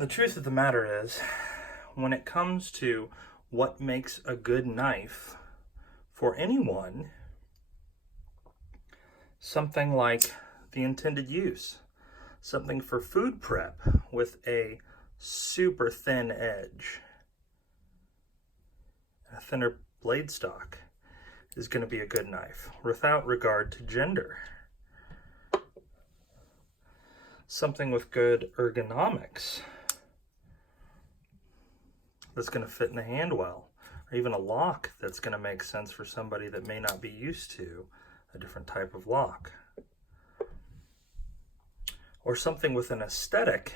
The truth of the matter is, when it comes to what makes a good knife for anyone, something like the intended use, something for food prep with a super thin edge, a thinner blade stock, is going to be a good knife without regard to gender. Something with good ergonomics that's going to fit in the hand well, or even a lock that's going to make sense for somebody that may not be used to a different type of lock. Or something with an aesthetic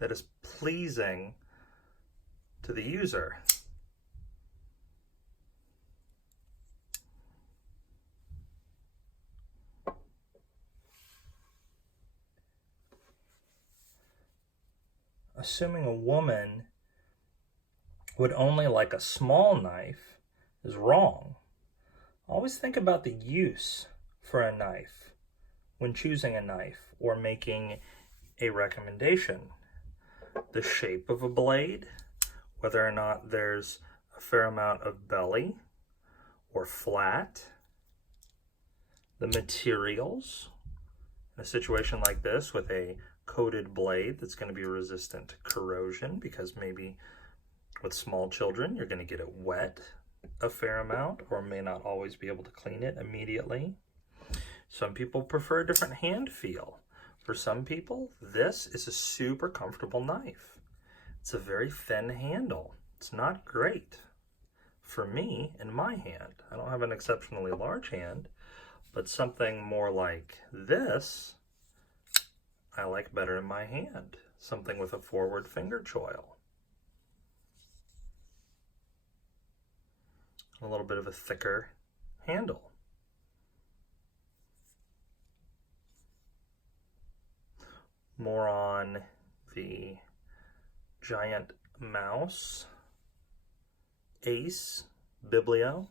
that is pleasing to the user. Assuming a woman would only like a small knife is wrong. Always think about the use for a knife when choosing a knife or making a recommendation. The shape of a blade, whether or not there's a fair amount of belly or flat, the materials. In a situation like this with a coated blade that's going to be resistant to corrosion, because maybe with small children you're going to get it wet a fair amount or may not always be able to clean it immediately. Some people prefer a different hand feel. For some people, this is a super comfortable knife. It's a very thin handle. It's not great for me in my hand. I don't have an exceptionally large hand, but something more like this I like better in my hand. Something with a forward finger choil. A little bit of a thicker handle. More on the giant mouse, Ace, Biblio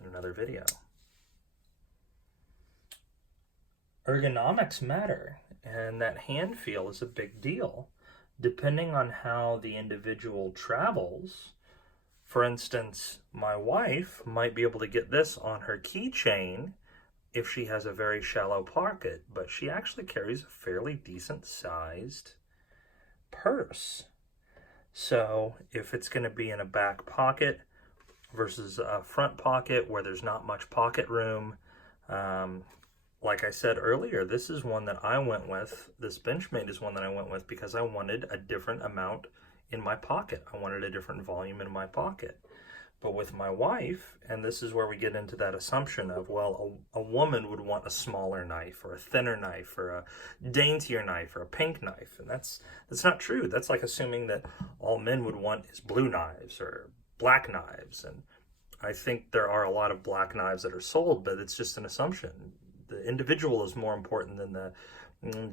in another video. Ergonomics matter, and that hand feel is a big deal. Depending on how the individual travels, for instance, my wife might be able to get this on her keychain if she has a very shallow pocket, but she actually carries a fairly decent sized purse. So if it's going to be in a back pocket versus a front pocket where there's not much pocket room, like I said earlier, this is one that I went with. This Benchmade is one that I went with because I wanted a different amount in my pocket. I wanted a different volume in my pocket. But with my wife, and this is where we get into that assumption of, well, a woman would want a smaller knife or a thinner knife or a daintier knife or a pink knife. And that's not true. That's like assuming that all men would want is blue knives or black knives. And I think there are a lot of black knives that are sold, but it's just an assumption. The individual is more important than the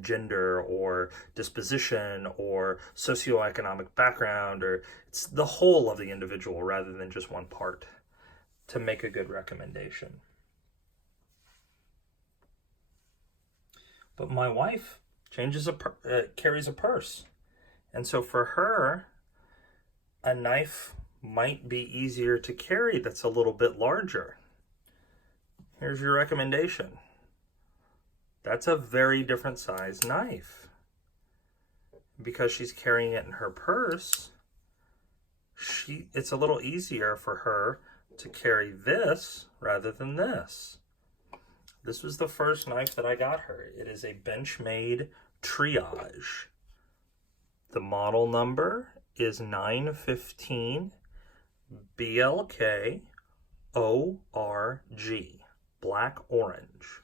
gender or disposition or socioeconomic background, or it's the whole of the individual rather than just one part to make a good recommendation. But my wife carries a purse, and so for her a knife might be easier to carry that's a little bit larger. Here's your recommendation. That's a very different size knife. Because she's carrying it in her purse, it's a little easier for her to carry this rather than this. This was the first knife that I got her. It is a Benchmade Triage. The model number is 915 BLK ORG, black orange.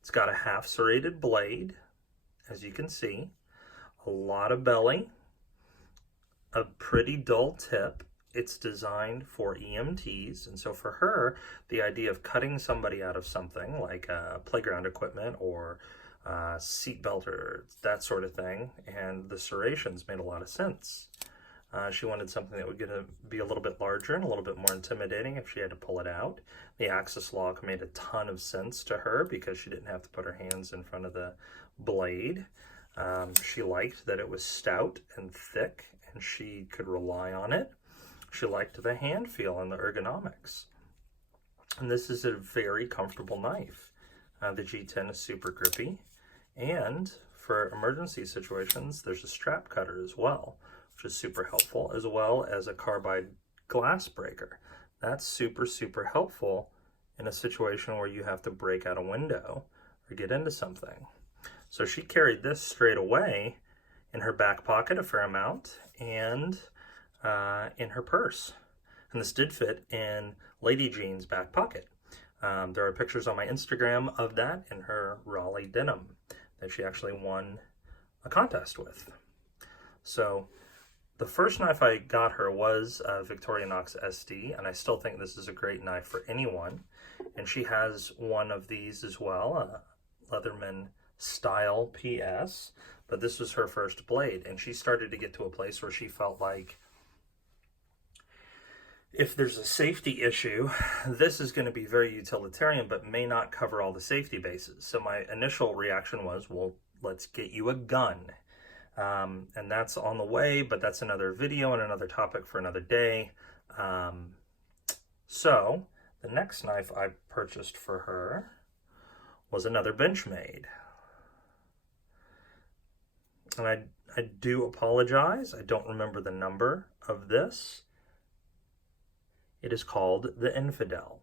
It's got a half serrated blade, as you can see, a lot of belly, a pretty dull tip. It's designed for EMTs, and so for her, the idea of cutting somebody out of something like playground equipment or seatbelt or that sort of thing, and the serrations made a lot of sense. She wanted something that would be a little bit larger and a little bit more intimidating if she had to pull it out. The axis lock made a ton of sense to her because she didn't have to put her hands in front of the blade. She liked that it was stout and thick and she could rely on it. She liked the hand feel and the ergonomics. And this is a very comfortable knife. The G10 is super grippy. And for emergency situations, there's a strap cutter as well, which is super helpful, as well as a carbide glass breaker. That's super, super helpful in a situation where you have to break out a window or get into something. So she carried this straight away in her back pocket a fair amount and in her purse. And this did fit in Lady Jean's back pocket. There are pictures on my Instagram of that in her Raleigh denim that she actually won a contest with. So the first knife I got her was a Victorinox SD, and I still think this is a great knife for anyone. And she has one of these as well, a Leatherman style PS, but this was her first blade, and she started to get to a place where she felt like if there's a safety issue, this is going to be very utilitarian, but may not cover all the safety bases. So my initial reaction was, well, let's get you a gun. And that's on the way, but that's another video and another topic for another day. So the next knife I purchased for her was another Benchmade. And I do apologize. I don't remember the number of this. It is called the Infidel.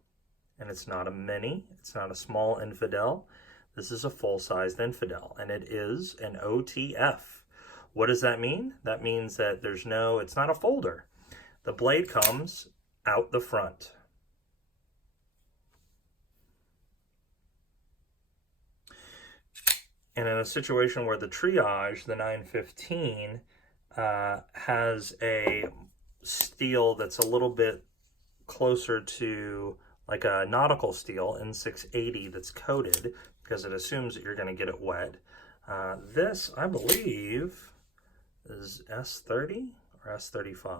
And it's not a mini. It's not a small Infidel. This is a full-sized Infidel. And it is an OTF. What does that mean? That means that it's not a folder. The blade comes out the front. And in a situation where the Triage, the 915, has a steel that's a little bit closer to like a nautical steel N680 that's coated, because it assumes that you're going to get it wet. This, I believe, is S30 or S35.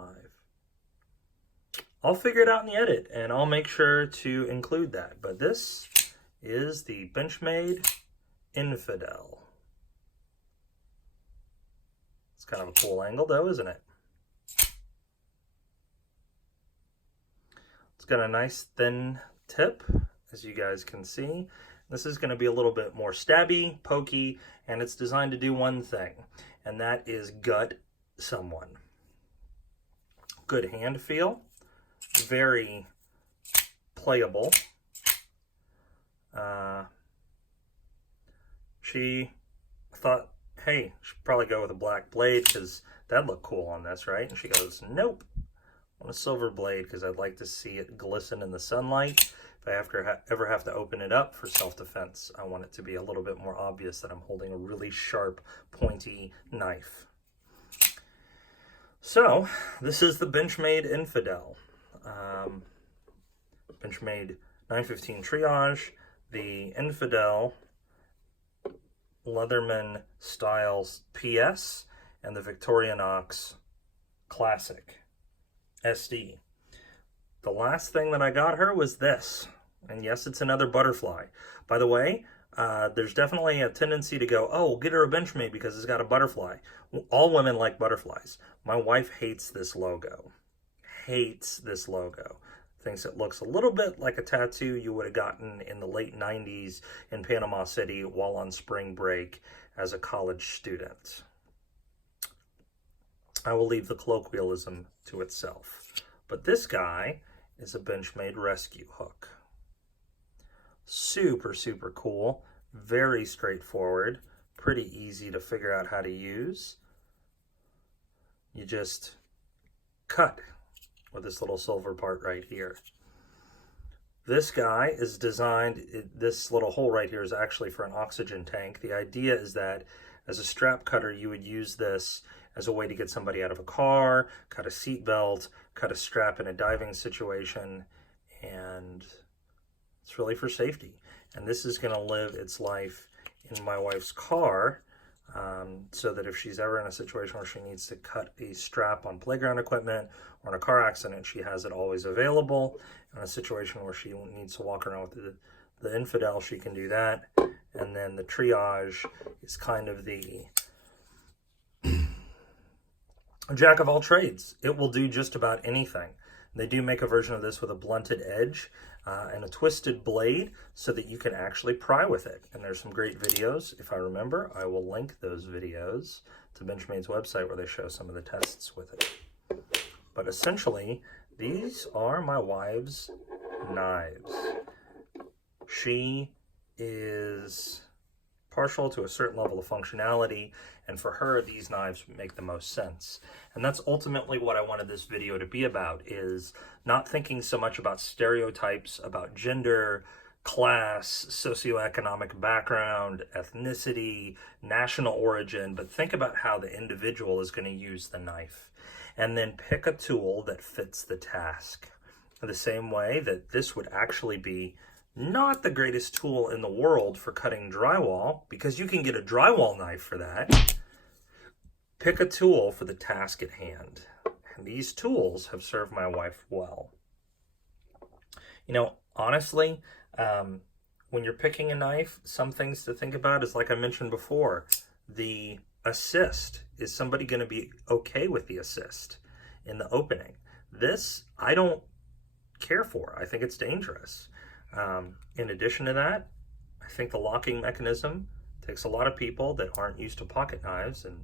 I'll figure it out in the edit, and I'll make sure to include that. But this is the Benchmade Infidel. It's kind of a cool angle though, isn't it? It's got a nice thin tip, as you guys can see. This is going to be a little bit more stabby, pokey, and it's designed to do one thing, and that is gut someone. Good hand feel, very playable. She thought, hey, should probably go with a black blade because that'd look cool on this, right? And she goes, nope, I want a silver blade because I'd like to see it glisten in the sunlight. If I ever have to open it up for self-defense, I want it to be a little bit more obvious that I'm holding a really sharp, pointy knife. So, this is the Benchmade Infidel. Benchmade 915 Triage, the Infidel Leatherman Styles PS, and the Victorinox Classic SD. The last thing that I got her was this. And yes, it's another butterfly. By the way, there's definitely a tendency to go, oh, we'll get her a Benchmade because it's got a butterfly. All women like butterflies. My wife hates this logo. Hates this logo. Thinks it looks a little bit like a tattoo you would have gotten in the late 90s in Panama City while on spring break as a college student. I will leave the colloquialism to itself. But this guy is a Benchmade rescue hook. Super, super cool. Very straightforward. Pretty easy to figure out how to use. You just cut with this little silver part right here. This guy is designed, this little hole right here is actually for an oxygen tank. The idea is that as a strap cutter, you would use this as a way to get somebody out of a car, cut a seat belt, cut a strap in a diving situation, and it's really for safety. And this is going to live its life in my wife's car, so that if she's ever in a situation where she needs to cut a strap on playground equipment or in a car accident, she has it always available. In a situation where she needs to walk around with the Infidel, she can do that. And then the Triage is kind of the a jack of all trades. It will do just about anything. They do make a version of this with a blunted edge and a twisted blade so that you can actually pry with it. And there's some great videos. If I remember, I will link those videos to Benchmade's website where they show some of the tests with it. But essentially, these are my wife's knives. She is partial to a certain level of functionality, and for her, these knives make the most sense. And that's ultimately what I wanted this video to be about, is not thinking so much about stereotypes, about gender, class, socioeconomic background, ethnicity, national origin, but think about how the individual is going to use the knife. And then pick a tool that fits the task. In the same way that this would actually be not the greatest tool in the world for cutting drywall, because you can get a drywall knife for that. Pick a tool for the task at hand. And these tools have served my wife well. You know, honestly, when you're picking a knife, some things to think about is, like I mentioned before, the assist. Is somebody going to be okay with the assist in the opening? This, I don't care for. I think it's dangerous. In addition to that, I think the locking mechanism takes a lot of people that aren't used to pocket knives, and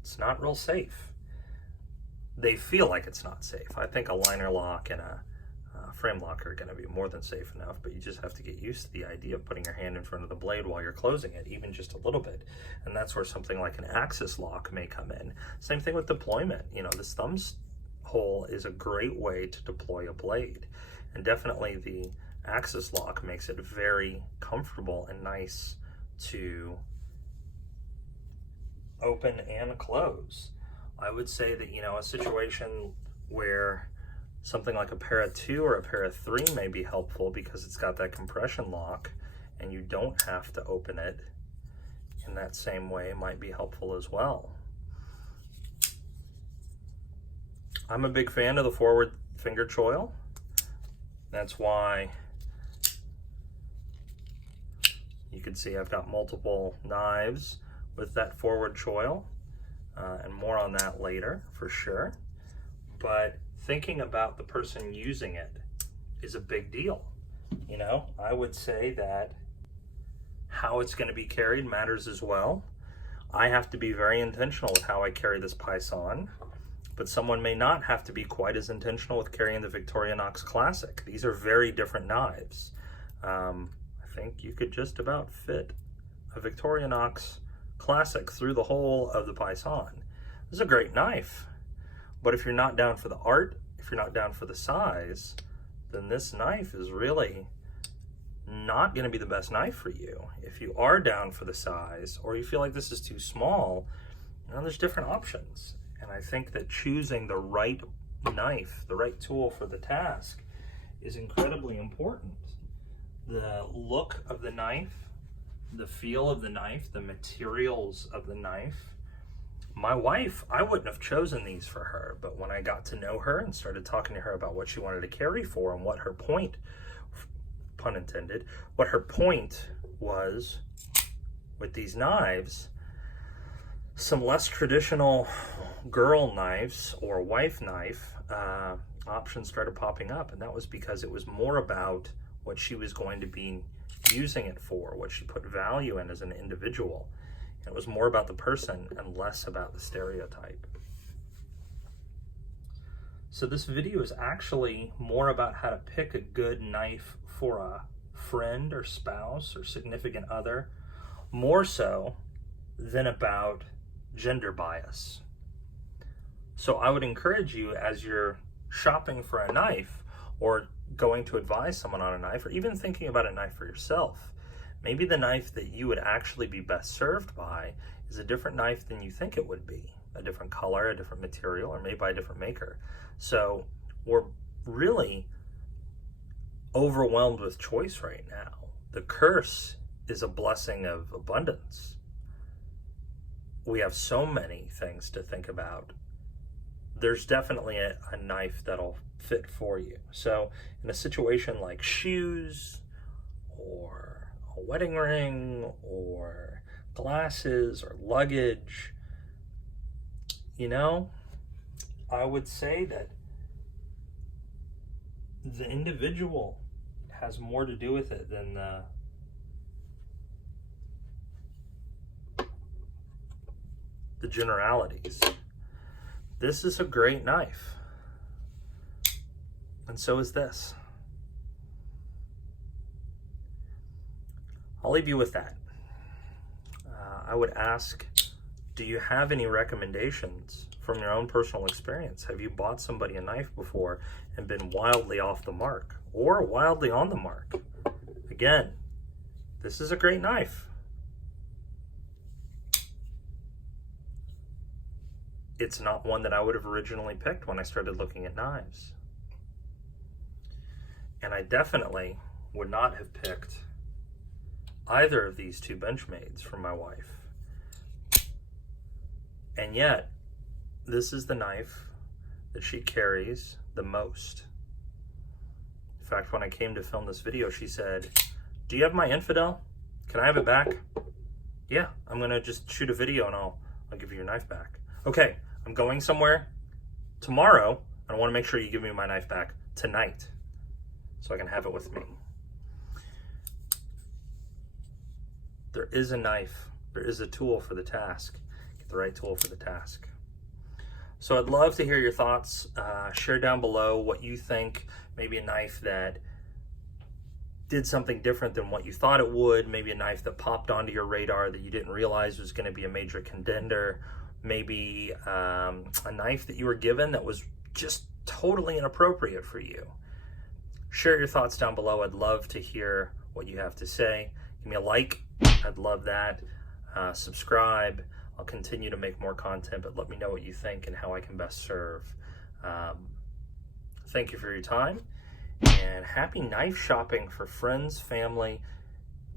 it's not real safe. They feel like it's not safe. I think a liner lock and a frame lock are going to be more than safe enough, but you just have to get used to the idea of putting your hand in front of the blade while you're closing it, even just a little bit. And that's where something like an axis lock may come in. Same thing with deployment. You know, this thumb hole is a great way to deploy a blade. And definitely the axis lock makes it very comfortable and nice to open and close. I would say that, you know, a situation where something like a pair of 2 or a pair of 3 may be helpful because it's got that compression lock and you don't have to open it in that same way, might be helpful as well. I'm a big fan of the forward finger choil. That's why you can see I've got multiple knives with that forward choil, and more on that later for sure. But thinking about the person using it is a big deal. You know, I would say that how it's going to be carried matters as well. I have to be very intentional with how I carry this Python, but someone may not have to be quite as intentional with carrying the Victorinox Classic. These are very different knives. I think you could just about fit a Victorinox Classic through the whole of the Python. This is a great knife, but if you're not down for the art, if you're not down for the size, then this knife is really not going to be the best knife for you. If you are down for the size, or you feel like this is too small, you know, there's different options. And I think that choosing the right knife, the right tool for the task, is incredibly important. The look of the knife, the feel of the knife, the materials of the knife. My wife, I wouldn't have chosen these for her, but when I got to know her and started talking to her about what she wanted to carry for and what her point, pun intended, what her point was with these knives, some less traditional girl knives or wife knife options started popping up, and that was because it was more about what she was going to be using it for, what she put value in as an individual. It was more about the person and less about the stereotype. So this video is actually more about how to pick a good knife for a friend or spouse or significant other, more so than about gender bias. So I would encourage you, as you're shopping for a knife or going to advise someone on a knife, or even thinking about a knife for yourself, maybe the knife that you would actually be best served by is a different knife than you think it would be. A different color, a different material, or maybe by a different maker. So we're really overwhelmed with choice right now. The curse is a blessing of abundance. We have so many things to think about. There's definitely a knife that'll fit for you. So in a situation like shoes, or a wedding ring, or glasses, or luggage, you know, I would say that the individual has more to do with it than the generalities. This is a great knife, and so is this. I'll leave you with that. I would ask, do you have any recommendations from your own personal experience? Have you bought somebody a knife before and been wildly off the mark or wildly on the mark? Again, this is a great knife. It's not one that I would have originally picked when I started looking at knives. And I definitely would not have picked either of these two Benchmades for my wife. And yet, this is the knife that she carries the most. In fact, when I came to film this video, she said, "Do you have my Infidel? Can I have it back?" "Yeah, I'm gonna just shoot a video and I'll give you your knife back." "Okay, I'm going somewhere tomorrow, and I wanna make sure you give me my knife back tonight so I can have it with me." There is a knife, there is a tool for the task. Get the right tool for the task. So I'd love to hear your thoughts. Share down below what you think, maybe a knife that did something different than what you thought it would, maybe a knife that popped onto your radar that you didn't realize was gonna be a major contender, maybe a knife that you were given that was just totally inappropriate for you. Share your thoughts down below. I'd love to hear what you have to say. Give me a like, I'd love that. Subscribe. I'll continue to make more content, but let me know what you think and how I can best serve. Thank you for your time, and happy knife shopping for friends, family,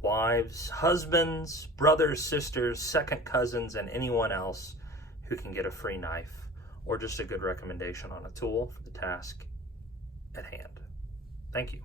wives, husbands, brothers, sisters, second cousins, and anyone else who can get a free knife or just a good recommendation on a tool for the task at hand. Thank you.